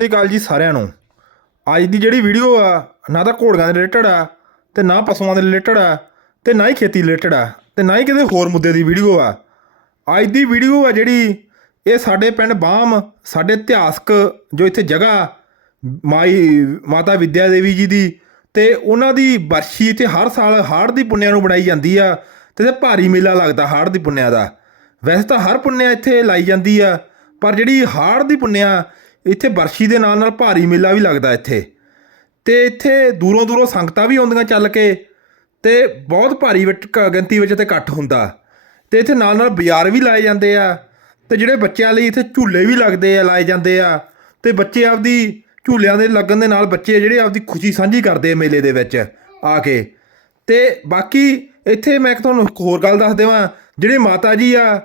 ਸਤਿ ਸ਼੍ਰੀ ਅਕਾਲ ਜੀ ਸਾਰਿਆਂ ਨੂੰ। ਅੱਜ ਦੀ ਜਿਹੜੀ ਵੀਡੀਓ ਆ, ਨਾ ਤਾਂ ਘੋੜੀਆਂ ਦੇ ਰਿਲੇਟਡ ਆ, ਤੇ ਨਾ ਪਸ਼ੂਆਂ ਦੇ ਰਿਲੇਟਡ ਆ, ਤੇ ਨਾ ਹੀ ਖੇਤੀ ਰਿਲੇਟਡ ਆ, ਤੇ ਨਾ ਹੀ ਕਿਸੇ ਹੋਰ ਮੁੱਦੇ ਦੀ ਵੀਡੀਓ ਆ। ਅੱਜ ਦੀ ਵੀਡੀਓ ਆ ਜਿਹੜੀ, ਇਹ ਸਾਡੇ ਪਿੰਡ ਬਾਮ ਸਾਡੇ ਇਤਿਹਾਸਕ ਜੋ ਇੱਥੇ ਜਗ੍ਹਾ, ਮਾਈ, ਮਾਤਾ ਵਿਦਿਆ ਦੇਵੀ ਜੀ ਦੀ, ਤੇ ਉਹਨਾਂ ਦੀ ਬਰਸ਼ੀ ਇੱਥੇ ਹਰ ਸਾਲ ਹਾੜ ਦੀ ਪੁੰਨਿਆ ਨੂੰ ਬਣਾਈ ਜਾਂਦੀ ਆ, ਤੇ ਇਹ ਭਾਰੀ ਮੇਲਾ ਲੱਗਦਾ ਹਾੜ ਦੀ ਪੁੰਨਿਆ ਦਾ। ਵੈਸੇ ਤਾਂ ਹਰ ਪੁੰਨਿਆ ਇੱਥੇ ਲਾਈ ਜਾਂਦੀ ਆ, ਪਰ ਜਿਹੜੀ ਹਾੜ ਦੀ ਪੁੰਨਿਆ ਇੱਥੇ ਬਰਸ਼ੀ ਦੇ ਨਾਲ ਨਾਲ ਭਾਰੀ ਮੇਲਾ ਵੀ ਲੱਗਦਾ ਇੱਥੇ। ਤੇ ਇੱਥੇ ਦੂਰੋਂ ਦੂਰੋਂ ਸੰਗਤਾਂ ਵੀ ਆਉਂਦੀਆਂ ਚੱਲ ਕੇ ਤੇ ਬਹੁਤ ਭਾਰੀ ਵਿੱਚ ਗਿਣਤੀ ਵਿੱਚ ਤੇ ਇਕੱਠ ਹੁੰਦਾ। ਤੇ ਇੱਥੇ ਨਾਲ ਨਾਲ ਬਾਜ਼ਾਰ ਵੀ ਲਾਏ ਜਾਂਦੇ ਆ ਤੇ ਜਿਹੜੇ ਬੱਚਿਆਂ ਲਈ ਇੱਥੇ ਝੂਲੇ ਵੀ ਲੱਗਦੇ ਆ, ਲਾਏ ਜਾਂਦੇ ਆ। ਤੇ ਬੱਚੇ ਆਪਦੀ ਝੂਲਿਆਂ ਦੇ ਲੱਗਣ ਦੇ ਨਾਲ ਬੱਚੇ ਜਿਹੜੇ ਆਪਦੀ ਖੁਸ਼ੀ ਸਾਂਝੀ ਕਰਦੇ ਆ ਮੇਲੇ ਦੇ ਵਿੱਚ ਆ ਕੇ। ਤੇ ਬਾਕੀ ਇੱਥੇ ਮੈਂ ਇੱਕ ਤੁਹਾਨੂੰ ਇੱਕ ਹੋਰ ਗੱਲ ਦੱਸ ਦੇਵਾਂ, ਜਿਹੜੇ ਮਾਤਾ ਜੀ ਆ,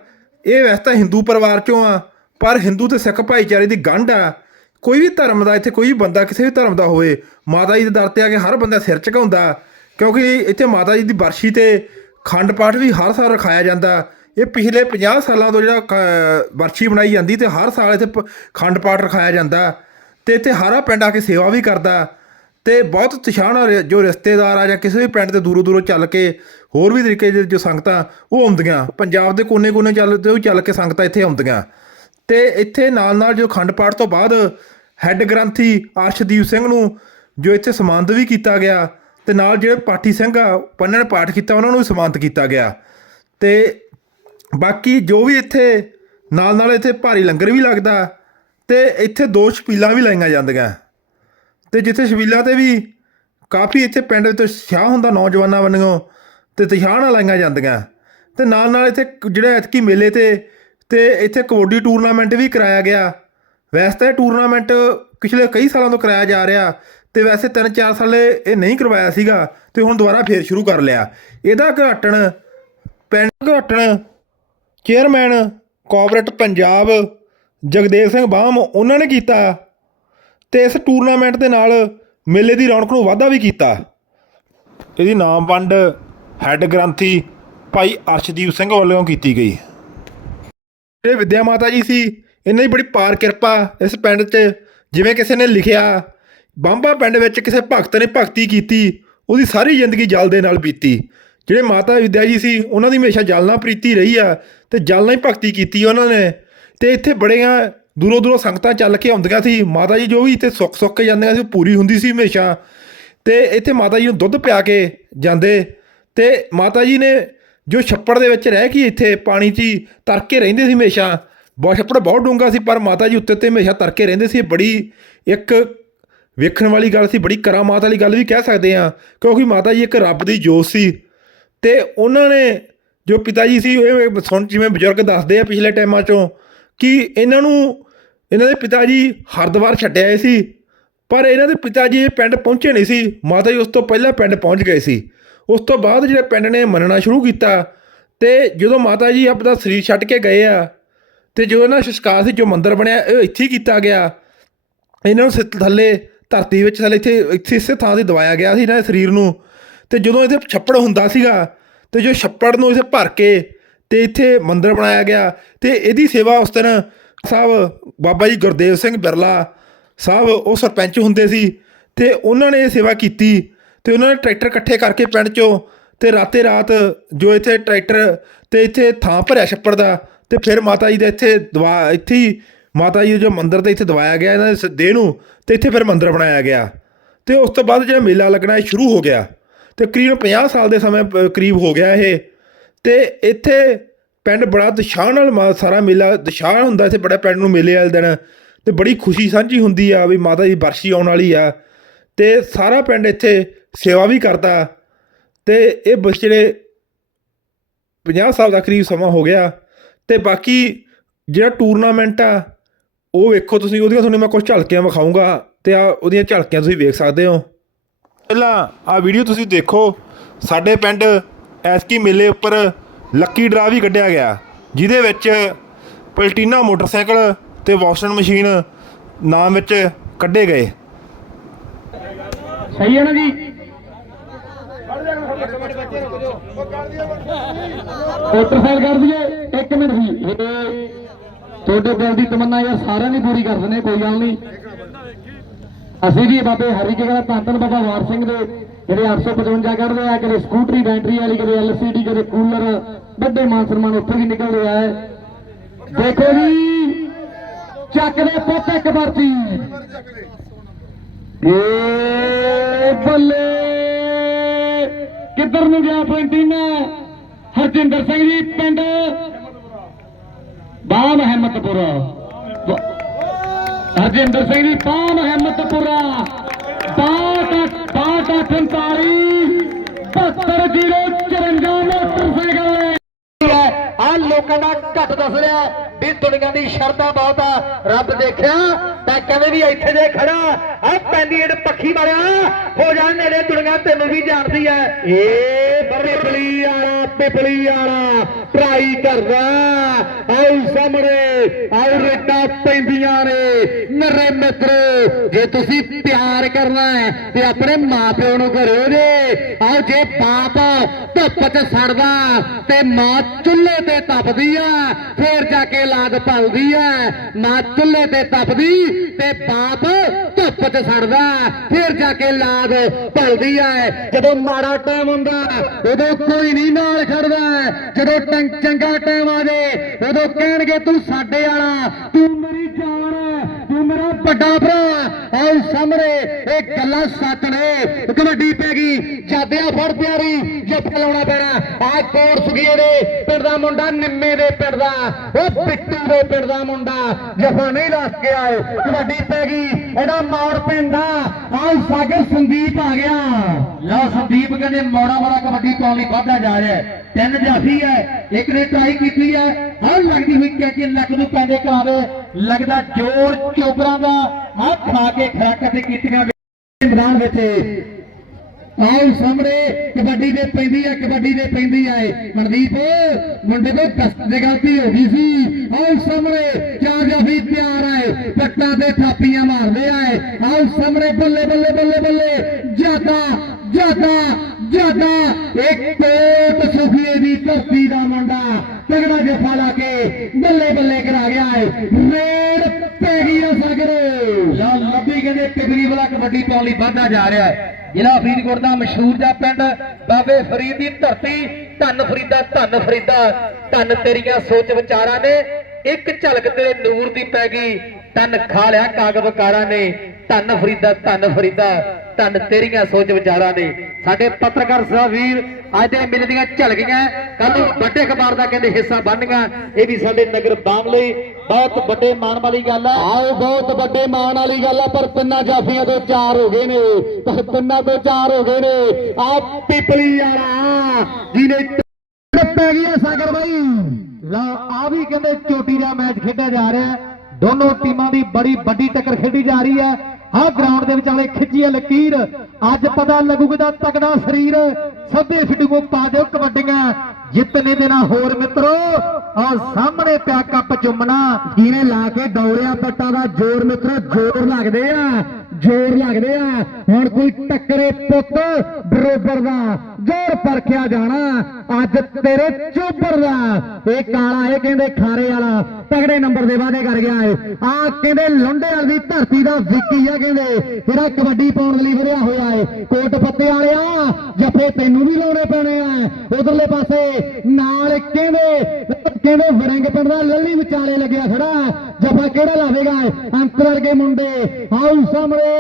ਇਹ ਵੈਸੇ ਤਾਂ ਹਿੰਦੂ ਪਰਿਵਾਰ ਚੋਂ ਆ ਪਰ ਹਿੰਦੂ ਤੇ ਸਿੱਖ ਭਾਈਚਾਰੇ ਦੀ ਗੰਢ ਆ। ਕੋਈ ਵੀ ਧਰਮ ਦਾ, ਇੱਥੇ ਕੋਈ ਵੀ ਬੰਦਾ, ਕਿਸੇ ਵੀ ਧਰਮ ਦਾ ਹੋਵੇ, ਮਾਤਾ ਜੀ ਦੇ ਦਰ ਤੇ ਆ ਕੇ ਹਰ ਬੰਦਾ ਸਿਰ ਝੁਕਾਉਂਦਾ। ਕਿਉਂਕਿ ਇੱਥੇ ਮਾਤਾ ਜੀ ਦੀ ਬਰਸ਼ੀ ਤੇ ਖੰਡ ਪਾਠ ਵੀ ਹਰ ਸਾਲ ਰਖਾਇਆ ਜਾਂਦਾ। ਇਹ ਪਿਛਲੇ 50 ਸਾਲਾਂ ਤੋਂ ਜਿਹੜਾ ਕ- ਬਰਸ਼ੀ ਬਣਾਈ ਜਾਂਦੀ ਤੇ ਹਰ ਸਾਲ ਇੱਥੇ ਪ- ਖੰਡ ਪਾਠ ਰਖਾਇਆ ਜਾਂਦਾ। ਤੇ ਇੱਥੇ ਹਰਾ ਪਿੰਡ ਆ ਕੇ ਸੇਵਾ ਵੀ ਕਰਦਾ। ਤੇ ਬਹੁਤ ਤਸ਼ਾਨ ਜੋ ਰਿਸ਼ਤੇਦਾਰ ਆ ਜਾਂ ਕਿਸੇ ਵੀ ਪਿੰਡ ਤੇ ਦੂਰੋਂ ਦੂਰੋਂ ਚੱਲ ਕੇ, ਹੋਰ ਵੀ ਤਰੀਕੇ ਦੇ ਜੋ ਸੰਗਤਾਂ, ਉਹ ਆਉਂਦੀਆਂ। ਪੰਜਾਬ ਦੇ ਕੋਨੇ-ਕੋਨੇ ਚੱਲ, ਤੇ ਉਹ ਚੱਲ ਕੇ ਸੰਗਤਾਂ ਇੱਥੇ ਆਉਂਦੀਆਂ। ਤੇ ਇੱਥੇ ਨਾਲ ਨਾਲ ਜੋ ਖੰਡ ਪਾਠ ਤੋਂ ਬਾਅਦ ਹੈੱਡ ਗ੍ਰੰਥੀ ਅਰਸ਼ਦੀਪ ਸਿੰਘ ਨੂੰ ਜੋ ਇੱਥੇ ਸਮਾਨਤ ਵੀ ਕੀਤਾ ਗਿਆ ਤੇ ਨਾਲ ਜਿਹੜੇ ਪਾਠੀ ਸਿੰਘ ਆ, ਪੰਨਣ ਪਾਠ ਕੀਤਾ, ਉਹਨਾਂ ਨੂੰ ਵੀ ਸਮਾਨਤ ਕੀਤਾ ਗਿਆ। ਤੇ ਬਾਕੀ ਜੋ ਵੀ ਇੱਥੇ ਨਾਲ ਨਾਲ ਇੱਥੇ ਭਾਰੀ ਲੰਗਰ ਵੀ ਲੱਗਦਾ ਤੇ ਇੱਥੇ ਦੋ ਛਪੀਲਾਂ ਵੀ ਲਾਈਆਂ ਜਾਂਦੀਆਂ। ਤੇ ਜਿੱਥੇ ਛਬੀਲਾਂ ਤੇ ਵੀ ਕਾਫੀ ਇੱਥੇ ਪਿੰਡ ਵਿੱਚ ਸ਼ਾਹ ਹੁੰਦਾ ਨੌਜਵਾਨਾਂ ਵੱਲੋਂ ਤੇ ਤਸ਼ਾਹ ਨਾਲ ਲਾਈਆਂ ਜਾਂਦੀਆਂ। ਤੇ ਨਾਲ ਨਾਲ ਇੱਥੇ ਕ- ਜਿਹੜਾ ਐਤਕੀ ਮੇਲੇ ਤੇ ਤੇ ਇੱਥੇ ਕਬੱਡੀ ਟੂਰਨਾਮੈਂਟ ਵੀ ਕਰਾਇਆ ਗਿਆ। ਵੈਸੇ ਤਾਂ ਇਹ ਟੂਰਨਾਮੈਂਟ ਪਿਛਲੇ ਕਈ ਸਾਲਾਂ ਤੋਂ ਕਰਾਇਆ ਜਾ ਰਿਹਾ ਤੇ ਵੈਸੇ 3-4 ਸਾਲੇ ਇਹ ਨਹੀਂ ਕਰਵਾਇਆ ਸੀਗਾ ਤੇ ਹੁਣ ਦੁਬਾਰਾ ਫੇਰ ਸ਼ੁਰੂ ਕਰ ਲਿਆ। ਇਹਦਾ ਉਦਘਾਟਨ ਪਿੰਡ ਉਦਘਾਟਨ ਚੇਅਰਮੈਨ ਕੋਆਪਰੇਟ ਪੰਜਾਬ ਜਗਦੇਵ ਸਿੰਘ ਬਾਹਮ ਉਹਨਾਂ ਨੇ ਕੀਤਾ ਤੇ ਇਸ ਟੂਰਨਾਮੈਂਟ ਦੇ ਨਾਲ ਮੇਲੇ ਦੀ ਰੌਣਕ ਨੂੰ ਵਾਧਾ ਵੀ ਕੀਤਾ। ਇਹਦੀ ਨਾਮ ਵੰਡ ਹੈੱਡ ਗ੍ਰੰਥੀ ਭਾਈ ਅਰਸ਼ਦੀਪ ਸਿੰਘ ਵੱਲੋਂ ਕੀਤੀ ਗਈ। ਜਿਹੜੇ ਵਿਦਿਆ ਮਾਤਾ ਜੀ ਸੀ ਇਹਨਾਂ ਦੀ ਬੜੀ ਪਾਰ ਕਿਰਪਾ ਇਸ ਪਿੰਡ 'ਚ, ਜਿਵੇਂ ਕਿਸੇ ਨੇ ਲਿਖਿਆ। ਬਾਂਬਾ ਪਿੰਡ ਵਿੱਚ ਕਿਸੇ ਭਗਤ ਨੇ ਭਗਤੀ ਕੀਤੀ, ਉਹਦੀ ਸਾਰੀ ਜ਼ਿੰਦਗੀ ਜਲ ਦੇ ਨਾਲ ਬੀਤੀ। ਜਿਹੜੇ ਮਾਤਾ ਵਿਦਿਆ ਜੀ ਸੀ, ਉਹਨਾਂ ਦੀ ਹਮੇਸ਼ਾ ਜਲ ਨਾਲ ਪ੍ਰੀਤੀ ਰਹੀ ਆ ਤੇ ਜਲ ਨਾਲ ਹੀ ਭਗਤੀ ਕੀਤੀ ਉਹਨਾਂ ਨੇ। ਤੇ ਇੱਥੇ ਬੜੀਆਂ ਦੂਰੋਂ ਦੂਰੋਂ ਸੰਗਤਾਂ ਚੱਲ ਕੇ ਆਉਂਦੀਆਂ ਸੀ। ਮਾਤਾ ਜੀ ਜੋ ਵੀ ਇੱਥੇ ਸੁੱਖ ਸੁੱਕ ਕੇ ਜਾਂਦੀਆਂ ਸੀ, ਉਹ ਪੂਰੀ ਹੁੰਦੀ ਸੀ ਹਮੇਸ਼ਾ। ਤੇ ਇੱਥੇ ਮਾਤਾ ਜੀ ਨੂੰ ਦੁੱਧ ਪਿਆ ਕੇ ਜਾਂਦੇ। ਤੇ ਮਾਤਾ ਜੀ ਨੇ ਜੋ ਛੱਪੜ ਦੇ ਵਿੱਚ ਰਹਿ ਕੇ ਇੱਥੇ ਪਾਣੀ 'ਚ ਹੀ ਤਰ ਕੇ ਰਹਿੰਦੇ ਸੀ ਹਮੇਸ਼ਾ। ਬਹੁਤ ਛੱਪੜ ਬਹੁਤ ਡੂੰਘਾ ਸੀ, ਪਰ ਮਾਤਾ ਜੀ ਉੱਤੇ ਤੇ ਹਮੇਸ਼ਾ ਤਰ ਕੇ ਰਹਿੰਦੇ ਸੀ। ਬੜੀ ਇੱਕ ਵੇਖਣ ਵਾਲੀ ਗੱਲ ਸੀ, ਬੜੀ ਕਰਾਮਾਤ ਵਾਲੀ ਗੱਲ ਵੀ ਕਹਿ ਸਕਦੇ ਆ ਕਿਉਂਕਿ ਮਾਤਾ ਜੀ ਇੱਕ ਰੱਬ ਦੀ ਜੋਤ ਸੀ। ਤੇ ਉਹਨਾਂ ਨੇ ਜੋ ਪਿਤਾ ਜੀ ਸੀ ਇਹ ਸੁਣ ਜਿਵੇਂ ਬਜ਼ੁਰਗ ਦੱਸਦੇ ਆ ਪਿਛਲੇ ਟਾਈਮਾਂ 'ਚੋਂ ਕਿ ਇਹਨਾਂ ਨੂੰ ਇਹਨਾਂ ਦੇ ਪਿਤਾ ਜੀ ਹਰਿਦੁਆਰ ਛੱਡਿਆ ਆਏ ਸੀ, ਪਰ ਇਹਨਾਂ ਦੇ ਪਿਤਾ ਜੀ ਪਿੰਡ ਪਹੁੰਚੇ ਨਹੀਂ ਸੀ। ਮਾਤਾ ਜੀ ਉਸ ਤੋਂ ਪਹਿਲਾਂ ਪਿੰਡ ਪਹੁੰਚ ਗਏ ਸੀ। ਉਸ ਤੋਂ ਬਾਅਦ ਜਿਹੜੇ ਪਿੰਡ ਨੇ ਮੰਨਣਾ ਸ਼ੁਰੂ ਕੀਤਾ ਤੇ ਜਦੋਂ ਮਾਤਾ ਜੀ ਆਪਣਾ ਸਰੀਰ ਛੱਡ ਕੇ ਗਏ ਆ ਤੇ ਜੋ ਇਹਨਾਂ ਦਾ ਸੰਸਕਾਰ ਸੀ, ਜੋ ਮੰਦਿਰ ਬਣਿਆ, ਇਹ ਇੱਥੇ ਹੀ ਕੀਤਾ ਗਿਆ। ਇਹਨਾਂ ਨੂੰ ਸਿੱਤ ਥੱਲੇ, ਧਰਤੀ ਵਿੱਚ ਥੱਲੇ ਇੱਥੇ ਇੱਥੇ ਇਸੇ ਥਾਂ ਤੇ ਦਵਾਇਆ ਗਿਆ ਸੀ ਇਹਨਾਂ ਦੇ ਸਰੀਰ ਨੂੰ। ਤੇ ਜਦੋਂ ਇੱਥੇ ਛੱਪੜ ਹੁੰਦਾ ਸੀਗਾ, ਤੇ ਜੋ ਛੱਪੜ ਨੂੰ ਇੱਥੇ ਭਰ ਕੇ ਤੇ ਇੱਥੇ ਮੰਦਿਰ ਬਣਾਇਆ ਗਿਆ, ਤੇ ਇਹਦੀ ਸੇਵਾ ਉਸ ਦਿਨ ਸਾਹਿਬ ਬਾਬਾ ਜੀ ਗੁਰਦੇਵ ਸਿੰਘ ਬਿਰਲਾ ਸਾਹਿਬ, ਉਹ ਸਰਪੰਚ ਹੁੰਦੇ ਸੀ, ਤੇ ਉਹਨਾਂ ਨੇ ਇਹ ਸੇਵਾ ਕੀਤੀ। ਤੇ ਉਹਨਾਂ ਨੇ ਟਰੈਕਟਰ ਇਕੱਠੇ ਕਰਕੇ ਪਿੰਡ ਚੋਂ ਤੇ ਰਾਤੇ ਰਾਤ ਜੋ ਇੱਥੇ ਟਰੈਕਟਰ ਤੇ ਇੱਥੇ ਥਾਂ ਭਰਿਆ ਛੱਪੜ ਦਾ ਤੇ ਫਿਰ ਮਾਤਾ ਜੀ ਦਾ ਇੱਥੇ ਦਵਾ ਇੱਥੇ ਹੀ ਮਾਤਾ ਜੀ ਦਾ ਜੋ ਮੰਦਿਰ ਤੇ ਇੱਥੇ ਦਵਾਇਆ ਗਿਆ, ਇਹਨਾਂ ਦੇ ਦੇਹ ਨੂੰ ਤੇ ਇੱਥੇ ਫਿਰ ਮੰਦਿਰ ਬਣਾਇਆ ਗਿਆ। ਤੇ ਉਸ ਤੋਂ ਬਾਅਦ ਜਿਹੜਾ ਮੇਲਾ ਲੱਗਣਾ ਇਹ ਸ਼ੁਰੂ ਹੋ ਗਿਆ। ਤੇ ਕਰੀਬ 50 ਸਾਲ ਦੇ ਸਮੇਂ ਕਰੀਬ ਹੋ ਗਿਆ ਇਹ। ਤੇ ਇੱਥੇ ਪਿੰਡ ਬੜਾ ਦਸ਼ਾਹ ਨਾਲ ਮਾ- ਸਾਰਾ ਮੇਲਾ ਦਸ਼ਾਹ ਹੁੰਦਾ, ਇੱਥੇ ਬੜਾ ਪਿੰਡ ਨੂੰ ਮੇਲੇ ਵਾਲੇ ਦਿਨ ਤੇ ਬੜੀ ਖੁਸ਼ੀ ਸਾਂਝੀ ਹੁੰਦੀ ਆ ਵੀ ਮਾਤਾ ਦੀ ਬਰਸ਼ੀ ਆਉਣ ਵਾਲੀ ਆ। ਤੇ ਸਾਰਾ ਪਿੰਡ ਇੱਥੇ ਸੇਵਾ ਵੀ ਕਰਦਾ। ਤੇ ਇਹ ਬਸ ਜਿਹੜੇ 50 ਸਾਲ ਦਾ ਕਰੀਬ ਸਮਾਂ ਹੋ ਗਿਆ ਤੇ ਬਾਕੀ ਜਿਹੜਾ ਟੂਰਨਾਮੈਂਟ ਆ, ਉਹ ਵੇਖੋ ਤੁਸੀਂ, ਉਹਦੀਆਂ ਤੁਹਾਨੂੰ ਮੈਂ ਕੁਝ ਝਲਕੀਆਂ ਵਿਖਾਊਂਗਾ ਤੇ ਆ ਉਹਦੀਆਂ ਝਲਕੀਆਂ ਤੁਸੀਂ ਵੇਖ ਸਕਦੇ ਹੋ। ਪਹਿਲਾਂ ਆ ਵੀਡੀਓ ਤੁਸੀਂ ਦੇਖੋ, ਸਾਡੇ ਪਿੰਡ ਐਸਕੀ ਮੇਲੇ ਉੱਪਰ ਲੱਕੀ ਡਰਾ ਵੀ ਕੱਢਿਆ ਗਿਆ, ਜਿਹਦੇ ਵਿੱਚ ਪਲਟੀਨਾ ਮੋਟਰਸਾਈਕਲ ਤੇ ਵਾਸ਼ਿੰਗ ਮਸ਼ੀਨ ਨਾਮ ਵਿੱਚ ਕੱਢੇ ਗਏ। ਸਹੀ ਹੈ ਨਾ ਜੀ? ਮੋਟਰਸਾਈਕਲ ਕਰ ਦਈਏ, ਇੱਕ ਮਿੰਟ ਜੀ। ਇਹ ਤੁਹਾਡੇ ਦਿਲ ਦੀ ਤਮੰਨਾ ਯਾਰ, ਸਾਰਿਆਂ ਦੀ ਪੂਰੀ ਕਰ ਦਨੇ ਕੋਈ ਗੱਲ ਨਹੀਂ। ਅਸੀਂ ਵੀ ਬਾਬੇ ਹਰੀ ਕੇ ਕਹਿੰਦਾ, ਧੰਨ ਧੰਨ ਬਾਬਾ ਵਾਰ ਸਿੰਘ ਦੇ, ਜਿਹੜੇ 855 ਕੱਢਦੇ ਆ, ਕਦੇ ਸਕੂਟਰੀ ਬੈਟਰੀ ਵਾਲੀ, ਕਦੇ ਐਲਸੀਡੀ, ਕਦੇ ਕੂਲਰ, ਵੱਡੇ ਮਾਨ ਸਨਮਾਨ ਉੱਥੇ ਵੀ ਨਿਕਲ ਰਿਹਾ ਹੈ ਦੇਖੋ ਜੀ, ਚੱਕ ਦੇ ਪੁੱਤ ਇੱਕ ਵਰਤੀ ਏ ਬੱਲੇ। ਕਿੱਧਰ ਨੂੰ ਗਿਆ ਪੈਂਟੀਨਾ ਹਰਜਿੰਦਰ ਸਿੰਘ ਜੀ, ਪਿੰਡ ਬਾਮ ਅਹਿਮਦਪੁਰਾ। ਹਰਜਿੰਦਰ ਸਿੰਘ ਜੀ ਪਾਮ ਅਹਿਮਦਪੁਰਾ। ਬਾਟ ਬਾਟ 48 72 ਜੀਰੋ 54 ਮੋਟਰਸਾਈਕਲ ਆ ਲੋਕਾਂ ਦਾ ਘੱਟ ਦੱਸ ਰਿਹਾ। ਵੀ ਦੁਨੀਆ ਦੀ ਸ਼ਰਧਾ ਬਹੁਤ ਆ। ਰੱਬ ਦੇਖਿਆ ਤਾਂ ਕਹਿੰਦੇ ਵੀ ਇੱਥੇ ਜੇ ਖੜਾ, ਆ ਪੈਂਦੀ ਪੱਖੀ ਮਾਰਿਆ ਹੋ ਜਾ ਨੇੜੇ ਦੁਨੀਆ ਤੈਨੂੰ ਵੀ ਜਾਣਦੀ ਐ। ਏ ਪਿਪਲੀ ਵਾਲਾ ਪਿਪਲੀ ਵਾਲਾ ਟਰਾਈ ਕਰਦਾ। ਆਉ ਸਾਹਮਣੇ ਆਉ ਰੇਟਾਂ ਪੈਂਦੀਆਂ ਨੇ। ਨਰੇ ਮਿੱਤਰੋ, ਜੇ ਤੁਸੀਂ ਪਿਆਰ ਕਰਨਾ ਹੈ, ਤੇ ਆਪਣੇ ਮਾਪਿਓ ਨੂੰ ਕਰੋ ਜੇ। ਆਓ ਜੇ ਬਾਪ ਧੁੱਪ 'ਚ ਸੜਦਾ, ਤੇ ਮਾਂ ਚੁੱਲ੍ਹੇ ਤੇ ਤਪਦੀ ਆ, ਫੇਰ ਜਾ ਕੇ ਲਾਦ ਪਲਦੀ ਆ। ਮਾਂ ਚੁੱਲ੍ਹੇ ਤੇ ਤਪਦੀ, ਤੇ ਬਾਪ ਧੁੱਪ 'ਚ ਸੜਦਾ, ਫੇਰ ਜਾ ਕੇ ਲਾਦ ਭਲਦੀ ਆ। ਜਦੋਂ ਮਾੜਾ ਟਾਈਮ ਹੁੰਦਾ, ਉਦੋਂ ਕੋਈ ਨਹੀਂ ਨਾਲ ਖੜਦਾ। ਜਦੋਂ ਟੰ- ਚੰਗਾ ਟਾਈਮ ਆ ਜੇ। ਉਦੋਂ ਕਹਿਣਗੇ ਤੂੰ ਸਾਡੇ ਵਾਲਾ ਤੂੰ ਮੇਰੀ ਵੱਡਾ ਭਰਾ। ਆਓ ਸਾਹਮਣੇ ਇਹ ਗੱਲਾਂ ਸੱਚ ਨੇ। ਕਬੱਡੀ ਪੈ ਗਈ। ਜਾਦਿਆ ਫੜ ਪਿਆਰੀ ਜੱਫ ਲਾਉਣਾ ਪੈਣਾ। ਆ ਕੋਰ ਸੁਖੀਏ ਦੇ ਪਿੰਡ ਦਾ ਮੁੰਡਾ, ਨਿੰਮੇ ਦੇ ਪਿੰਡ ਦਾ। ਉਹ ਪਿੱਟੂ ਦੇ ਪਿੰਡ ਦਾ ਮੁੰਡਾ। ਜਫਾ ਨਹੀਂ ਲੱਗ ਕੇ ਆਏ। ਕਬੱਡੀ ਪੈ ਗਈ। ਇਹਦਾ ਮੌੜ ਪੈਂਦਾ ਆਓ ਸਾਗਰ ਸੰਦੀਪ ਆ ਗਿਆ। ਲਓ ਸੰਦੀਪ ਕਹਿੰਦੇ ਮੌੜਾ ਵਾਲਾ ਕਬੱਡੀ ਪਾਉਣ ਲਈ ਵਾਧਾ ਜਾ ਰਿਹਾ ਤਿੰਨ ਜਾਫੀ ਹੈ। ਇੱਕ ਨੇ ਟਰਾਈ ਕੀਤੀ ਹੈ। ਆਹ ਲੱਗਦੀ ਹੋਈ ਕੈਚੀ ਲੱਕ ਨੂੰ ਪੈਂਦੇ ਕਰਾਵੇ। ਲੱਗਦਾ ਜੋਰ ਚੋਬਰਾਂ ਦਾ ਆਹ ਖਾ ਕੇ ਖਰਾਕਾਂ ਤੇ ਕੀਤੀਆਂ ਮੈਦਾਨ ਵਿੱਚ। ਆਓ ਸਾਹਮਣੇ, ਕਬੱਡੀ ਦੇ ਪੈਂਦੀ ਹੈ ਕਬੱਡੀ ਦੇ ਪੈਂਦੀ ਹੈ ਮਨਦੀਪ, ਮੁੰਡੇ ਤੋਂ ਕਸਤ ਦੀ ਗਲਤੀ ਹੋ ਗਈ ਸੀ। ਆਓ ਸਾਹਮਣੇ, ਚਾਰ ਜਾਫੀ ਤਿਆਰ ਆਏ ਪੱਟਾਂ ਤੇ ਥਾਪੀਆਂ ਮਾਰਦੇ ਆਏ ਆਓ ਸਾਹਮਣੇ, ਬੱਲੇ ਬੱਲੇ ਬੱਲੇ ਬੱਲੇ। ਜ਼ਿਆਦਾ ਜ਼ਿਆਦਾ ਜ਼ਿਆਦਾ ਇੱਕ ਕੋਟ ਸੁਖੀਏ ਦੀ ਧਰਤੀ ਦਾ ਮੁੰਡਾ। ਤਗੜਾ ਜਫਾ ਲਾ ਕੇ ਬੱਲੇ ਬੱਲੇ ਕਰਾ ਗਿਆ ਹੈ। ਰੇਡ ਪੈ ਗਈ ਸਾਗਰ। ਲਾ ਲੱਭੀ ਕਹਿੰਦੇ ਪਿਗਰੀ ਵਾਲਾ ਕਬੱਡੀ ਪਾਉਣ ਲਈ ਵਾਧਾ ਜਾ ਰਿਹਾ ਹੈ। ਜ਼ਿਲ੍ਹਾ ਫਰੀਦਕੋਟ ਦਾ ਮਸ਼ਹੂਰ ਦਾ ਪਿੰਡ ਬਾਬੇ ਫਰੀਦ ਦੀ ਧਰਤੀ। ਧੰਨ ਫਰੀਦਾ ਧੰਨ ਫਰੀਦਾ, ਧੰਨ ਤੇਰੀਆਂ ਸੋਚ ਵਿਚਾਰਾਂ ਨੇ। ਇੱਕ ਝਲਕ ਤੇ ਨੂਰ ਦੀ ਪੈ ਗਈ। ਤਨ ਖਾ ਲਿਆ ਕਾਗ ਵਕਾਰਾਂ ਨੇ। ਧੰਨ ਫਰੀਦਾ ਧੰਨ ਫਰੀਦਾ, ਧੰਨ ਤੇਰੀਆਂ ਸੋਚ ਵਿਚਾਰਾਂ ਨੇ। ਸਾਡੇ ਪੱਤਰਕਾਰ ਸਾਹਿਬ ਵੀਰ ਅੱਜ ਦੇ ਮੇਲੇ ਦੀਆਂ ਝਲਕੀਆਂ ਕੱਲ ਵੱਡੇ ਅਖਬਾਰ ਦਾ ਕਹਿੰਦੇ ਹਿੱਸਾ ਬਣਨਗਾ ਇਹ ਵੀ ਸਾਡੇ ਨਗਰ ਬਾਮ ਲਈ ਬਹੁਤ ਵੱਡੇ ਮਾਣ ਵਾਲੀ ਗੱਲ ਆ। ਆਓ ਬਹੁਤ ਵੱਡੇ ਮਾਣ ਵਾਲੀ ਗੱਲ ਆ ਪਰ ਤਿੰਨਾਂ ਜਾਫੀਆਂ ਤੋਂ ਚਾਰ ਹੋ ਗਏ ਨੇ ਪਰ ਤਿੰਨਾਂ ਤੋਂ ਚਾਰ ਹੋ ਗਏ ਨੇ। ਆ ਪਿਪਲੀ ਵਾਲਾ ਜਿਹਨੇ ਪੈ ਗਈ ਹੈ ਸਾਗਰ ਬਾਈ। ਲਾ ਆ ਵੀ ਕਹਿੰਦੇ ਚੋਟੀ ਦਾ ਮੈਚ ਖੇਡਿਆ ਜਾ ਰਿਹਾ ਦੋਨੋਂ ਟੀਮਾਂ ਦੀ ਬੜੀ ਵੱਡੀ ਟੱਕਰ ਖੇਡੀ ਜਾ ਰਹੀ ਹੈ। ਆਹ ਗਰਾਊਂਡ ਦੇ ਵਿਚਾਲੇ ਖਿੱਚੀ ਹੈ ਲਕੀਰ। ਅੱਜ ਪਤਾ ਲੱਗੂਗਾ ਦਾ ਤਕੜਾ ਸਰੀਰ। ਸੱਦੇ ਫਿੱਟੂ ਪਾ ਦਿਓ ਕਬੱਡੀਆਂ। ਜਿੱਤ ਜਿੱਤਨੇ ਦੇਣਾ ਹੋਰ ਮਿੱਤਰੋ ਆ ਸਾਹਮਣੇ ਪਿਆ ਕੱਪ ਚੁੰਮਣਾ। ਜਿਹਨੇ ਲਾ ਕੇ ਦੌੜਿਆ ਪੱਟਾਂ ਦਾ? ਜ਼ੋਰ ਮਿੱਤਰੋ, ਜ਼ੋਰ ਲੱਗਦੇ ਆ। ਜ਼ੋਰ ਲੱਗਦੇ ਆ। ਹੁਣ ਕੋਈ ਟੱਕਰੇ ਪੁੱਤ ਬਰੋਬਰ ਦਾ, ਜ਼ੋਰ ਪਰਖਿਆ ਜਾਣਾ। ਅੱਜ ਤੇਰੇ ਚੋਬਰ ਦਾ। ਇਹ ਕਾਲਾ, ਇਹ ਕਹਿੰਦੇ ਖਾਰੇ ਵਾਲਾ। ਤਗੜੇ ਨੰਬਰ ਦੇ ਵਾਅਦੇ ਕਰ ਗਿਆ ਏ ਆ ਕਹਿੰਦੇ ਲੁੰਡੇ ਵਾਲੀ ਦੀ ਧਰਤੀ ਦਾ ਵਿਕੀ ਆ ਕਹਿੰਦੇ। ਜਿਹੜਾ ਕਬੱਡੀ ਪਾਉਣ ਲਈ ਵਧਿਆ ਹੋਇਆ ਏ। ਕੋਟ ਪੱਤੇ ਵਾਲਿਆ, ਜੱਫੇ ਤੈਨੂੰ ਵੀ ਲਾਉਣੇ ਪੈਣੇ ਆ। ਉਧਰਲੇ ਪਾਸੇ ਨਾਲ ਕਹਿੰਦੇ ਕਹਿੰਦੇ ਵਰੰਗ ਪਿੰਡ ਦਾ ਲੱਲੀ ਵਿਚਾਲੇ ਲੱਗਿਆ ਖੜਾ। ਜੱਫਾ ਕਿਹੜਾ ਲਾਵੇਗਾ ਅੰਤਰ ਵਰਗੇ ਮੁੰਡੇ। ਆਉ ਸਾਹਮਣੇ।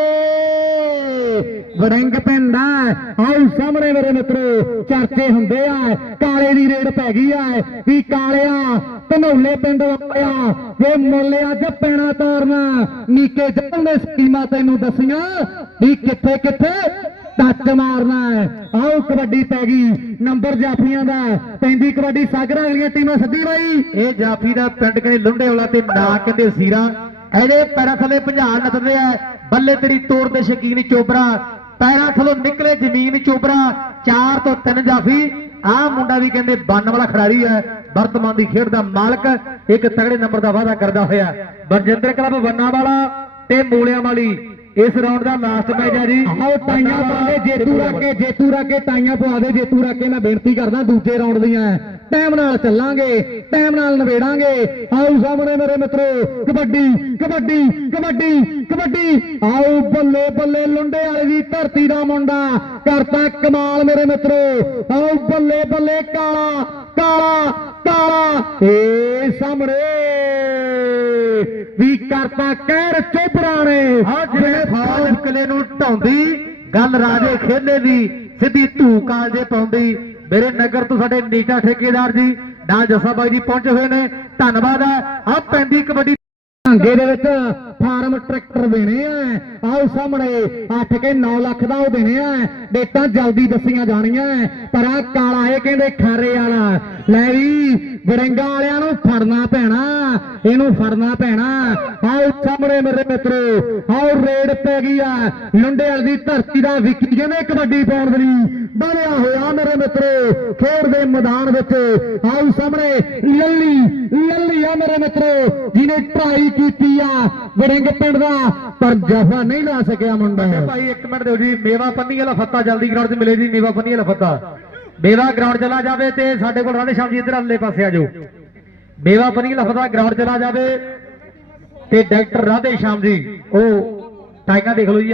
ਵੜੰਗ ਪਿੰਡ ਆ। ਆਉ ਸਾਹਮਣੇ ਮੇਰੇ ਮਿੱਤਰੋ, ਚਰਚੇ ਹੁੰਦੇ ਆ। ਕਾਲੇ ਦੀ ਰੇਡ ਪੈ ਗਈ ਆ। ਵੀ ਕਾਲਿਆ ਧਨੌਲੇ ਪਿੰਡ ਆਇਆ ਜੇ ਮੁੱਲ ਅੱਜ ਪੈਣਾ ਤਾਰਨਾ। ਨੀਕੇ ਜੱਟਾਂ ਦੇ ਸਕੀਮਾਂ ਤੈਨੂੰ ਦੱਸੀਆਂ ਵੀ ਕਿੱਥੇ ਕਿੱਥੇ ਟੱਚ ਮਾਰਨਾ ਆਓ ਕਬੱਡੀ ਪੈ ਗਈ। ਨੰਬਰ ਜਾਫੀਆਂ ਦਾ। ਪੈਂਦੀ ਕਬੱਡੀ ਸਾਗਰਾਂ ਵਾਲੀਆਂ ਟੀਮਾਂ ਸੱਦੀ ਬਾਈ। ਇਹ ਜਾਫੀ ਦਾ ਪਿੰਡ ਕਹਿੰਦੇ ਲੁੰਡੇ ਵਾਲਾ ਤੇ ਨਾ ਕਹਿੰਦੇ ਸੀਰਾ। ਇਹਦੇ ਪੈਰਾਂ ਥੱਲੇ ਭੰਜਾਲ ਨੱਚਦੇ ਆ। ਬੱਲੇ ਤੇਰੀ ਤੋਰ ਦੇ ਸ਼ਕੀਨ ਚੋਬਰਾ ਪੈਰਾਂ ਥੱਲੋਂ ਨਿਕਲੇ ਜ਼ਮੀਨ ਚੋਬਰਾ ਚਾਰ ਤੋਂ ਤਿੰਨ ਜਾਫੀ। ਆਹ ਮੁੰਡਾ ਵੀ ਕਹਿੰਦੇ ਬੰਨ ਵਾਲਾ ਖਿਡਾਰੀ ਹੈ ਵਰਤਮਾਨ ਦੀ ਖੇਡ ਦਾ ਮਾਲਕ ਇੱਕ ਤਗੜੇ ਨੰਬਰ ਦਾ ਵਾਅਦਾ ਕਰਦਾ ਹੋਇਆ। ਬਰਜਿੰਦਰ ਕਲੱਬ ਬੰਨਾ ਵਾਲਾ ਤੇ ਮੂਲਿਆਂ ਵਾਲੀ ਇਸ ਰਾਉਂਡ ਦਾ ਲਾਸਟ ਮੈਚ ਹੈ ਜੀ। ਆਓ ਟਾਈਆਂ ਪਾ ਦੇ ਜੇਤੂ ਰੱਖ ਕੇ ਜੇਤੂ ਰੱਖ ਕੇ ਟਾਈਆਂ ਪਵਾ ਦੇ ਜੇਤੂ ਰੱਖ ਕੇ ਮੈਂ ਬੇਨਤੀ ਕਰਦਾ ਦੂਜੇ ਰਾਉਂਡ ਦੀਆਂ। ਟਾਈਮ ਨਾਲ ਚੱਲਾਂਗੇ ਟਾਈਮ ਨਾਲ ਨਵੇੜਾਂਗੇ ਆਓ ਸਾਹਮਣੇ ਮੇਰੇ ਮਿੱਤਰੋ ਕਬੱਡੀ ਕਬੱਡੀ ਕਬੱਡੀ ਕਬੱਡੀ। ਆਓ ਬੱਲੇ ਬੱਲੇ ਲੁੰਡੇ ਵਾਲੀ ਦੀ ਧਰਤੀ ਦਾ ਮੁੰਡਾ ਕਰਤਾ ਕਮਾਲ ਮੇਰੇ ਮਿੱਤਰੋ। ਆਓ ਬੱਲੇ ਬੱਲੇ ਕਾਲਾ ਕਾਲਾ ਕਾਲਾ। ਏ ਸਾਹਮਣੇ ਵੀ ਕਰਤਾ ਕਹਿਰ ਚੋਬਰਾ ਨੇ। ਹਾਂ ਜਿਵੇਂ ਫਾਲ ਕਿਲੇ ਨੂੰ ਢਾਉਂਦੀ ਗੱਲ ਰਾਜੇ ਖੇਲੇ ਦੀ ਸਿੱਧੀ ਧੂ ਕਾਲਜੇ ਪਾਉਂਦੀ। ਮੇਰੇ ਨਗਰ ਤੋਂ ਸਾਡੇ ਨੀਟਾ ਠੇਕੇਦਾਰ ਜੀ, ਡਾ. ਜੱਸਾ ਬਾਈ ਜੀ ਪਹੁੰਚੇ ਹੋਏ ਨੇ। ਧੰਨਵਾਦ ਹੈ। ਆ ਪੈਂਦੀ ਕਬੱਡੀ ਢਾਂਗੇ ਦੇ ਵਿੱਚ ਫਾਰਮ ਟਰੈਕਟਰ ਦੇਣੇ ਆ। ਆਓ ਸਾਹਮਣੇ 8 ਕੇ 9 ਲੱਖ ਦਾ ਉਹ ਦੇਣੇ ਆ। ਡੇਟਾਂ ਜਲਦੀ ਦੱਸੀਆਂ ਜਾਣੀਆਂ। ਪਰ ਆ ਕਾਲਾ ਇਹ ਕਹਿੰਦੇ ਖਾਰੇ ਵਾਲਾ। ਲੈ ਵੀ ਬਰੰਗਾ ਵਾਲਿਆਂ ਨੂੰ ਫੜਨਾ ਪੈਣਾ, ਇਹਨੂੰ ਫੜਨਾ ਪੈਣਾ। ਆਓ ਸਾਹਮਣੇ ਮੇਰੇ ਮਿੱਤਰੋ, ਆਓ ਰੇਡ ਪੈ ਗਈ ਆ। ਲੁੰਡੇ ਵਾਲੀ ਦੀ ਧਰਤੀ ਦਾ ਵਿੱਕੀ ਕਹਿੰਦੇ ਕਬੱਡੀ ਪਾਉਣ ਦੇ ਲਈ ਬਣਿਆ ਹੋਇਆ ਮੇਰੇ ਮਿੱਤਰੋ, ਖੇਡ ਦੇ ਮੈਦਾਨ ਵਿੱਚ। ਆਓ ਸਾਹਮਣੇ, ਲੱਲੀ ਲੱਲੀ ਆ ਮੇਰੇ ਮਿੱਤਰੋ, ਜਿਹਨੇ ਟਰਾਈ ਕੀਤੀ ਆ ਵੜਿੰਗ ਪਿੰਡ ਦਾ, ਪਰ ਜਫਾ ਨਹੀਂ ਲਾ ਸਕਿਆ ਮੁੰਡਾ। ਭਾਈ, ਇੱਕ ਮਿੰਟ ਦਿਓ ਜੀ, ਮੇਵਾ ਪੰਨੀ ਵਾਲਾ ਫੱਤਾ ਜਲਦੀ ਗਰਾਊਂਡ 'ਚ ਮਿਲੇ ਜੀ, ਮੇਵਾ ਪੰਨੀ ਵਾਲਾ ਫੱਤਾ। ਬੇਵਾ ਗਰਾਊਂਡ ਚਲਾ ਜਾਵੇ ਤੇ ਸਾਡੇ ਕੋਲ ਰਾਧੇ ਸ਼ਾਮ ਜੀ ਇੱਧਰ ਅੱਲੇ ਪਾਸੇ ਆ ਜਾਓ। ਬੇਵਾ ਪੰਨੀ ਵਾਲਾ ਫੱਤਾ ਗਰਾਊਂਡ ਚਲਾ ਜਾਵੇ ਤੇ ਡਾਕਟਰ ਰਾਧੇ ਸ਼ਾਮ ਜੀ, ਉਹ ਟਾਈਗਾ ਦੇਖ ਲਓ ਜੀ